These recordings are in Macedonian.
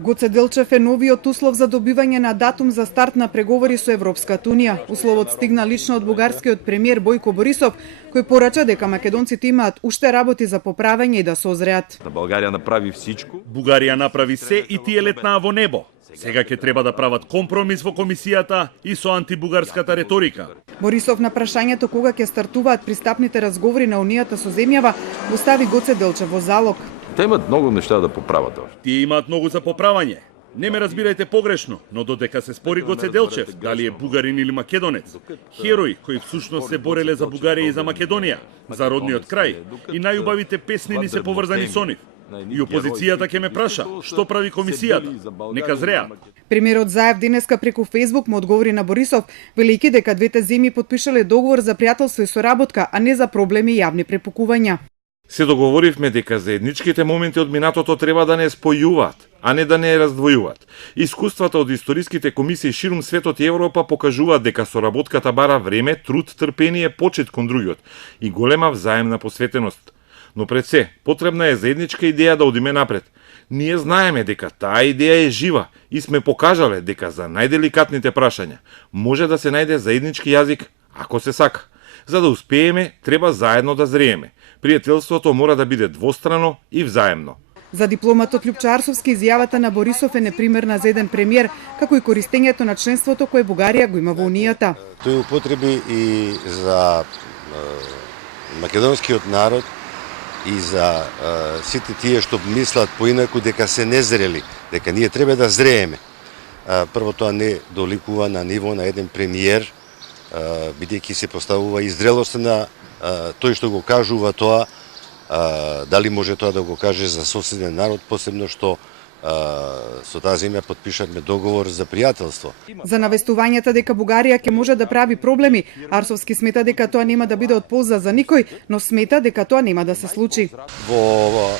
Гоце Делчев е новиот услов за добивање на датум за старт на преговори со Европската Унија. Условот стигна лично од бугарскиот премиер Бојко Борисов, кој порача дека македонците имаат уште работи за поправење и да созреат. Българија направи всичко. Бугарија направи се и тие летнаа во небо. Сега ќе треба да прават компромис во комисијата и со антибугарската реторика. Борисов на прашањето кога ќе стартуваат пристапните разговори на Унијата со земјава, го стави Гоце Делчев во залог. Те имат многу нешта да поправат още. Тие имаат многу за поправање. Не ме разбирајте погрешно, но додека се спори Гоце Делчев, дали е бугарин или македонец, херои кои всушност се бореле за Бугарија и за Македонија, за родниот крај, и најубавите песни ни се поврзани со нив. И опозицијата ќе ме праша, што прави комисијата? Нека зреат. Премиерот Заев денеска преку Фејсбук му одговори на Борисов, велики дека двете земји потпишале договор за пријателство и соработка, а не за проблеми и јавни препукувања. Се договоривме дека заедничките моменти од минатото треба да не спојуваат, а не да не раздвојуваат. Искуствата од историските комисии ширум светот и Европа покажуваат дека соработката бара време, труд, трпение, почит кон другиот и голема взаемна посветеност. Но пред се, потребна е заедничка идеја да одиме напред. Ние знаеме дека таа идеја е жива и сме покажале дека за најделикатните прашања може да се најде заеднички јазик, ако се сака. За да успееме, треба заедно да зрееме. Пријателството мора да биде двострано и взаемно. За дипломатот Љупчо Арсовски изјавата на Борисов е непримерна за еден премиер, како и користењето на членството кое Бугарија го има во Унијата. Тој употреби и за македонскиот народ и за сите тие што мислат поинаку дека се незрели, дека ние треба да зрееме. Прво тоа не доликува на ниво на еден премиер, бидејќи се поставува и зрелост на тој што го кажува тоа, дали може тоа да го каже за соседен народ, посебно што со таа земја потпишавме договор за пријателство. За навестувањата дека Бугарија ќе може да прави проблеми, Арсовски смета дека тоа нема да биде од полза за никој, но смета дека тоа нема да се случи. Во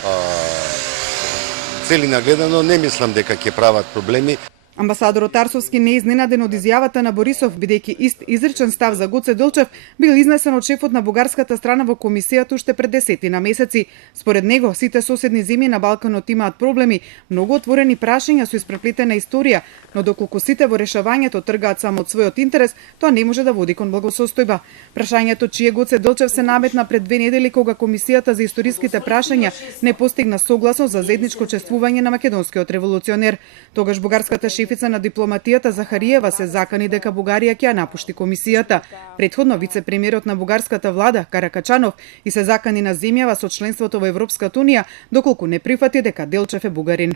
целина гледано не мислам дека ќе прават проблеми. Амбасадорот Арсовски не е изненаден од изјавата на Борисов, бидејќи ист изречен став за Гоце Делчев бил изнесен од шефот на бугарската страна во комисијата уште пред 10 месеци. Според него, сите соседни земји на Балканот имаат проблеми, многу отворени прашања со испреплетена историја, но доколку сите во решавањето тргаат само од својот интерес, тоа не може да води кон благосостојба. Прашањето чие Гоце Делчев се наметна пред 2 недели кога комисијата за историските прашања не постигна согласност за заедничко чествување на македонскиот револуционер. Тогаш бугарската шефица на дипломатијата Захариева се закани дека Бугарија ќе ја напушти комисијата. Претходно вице-премиерот на бугарската влада Каракачанов и се закани на земјава со членството во Европската Унија, доколку не прифати дека Делчев е бугарин.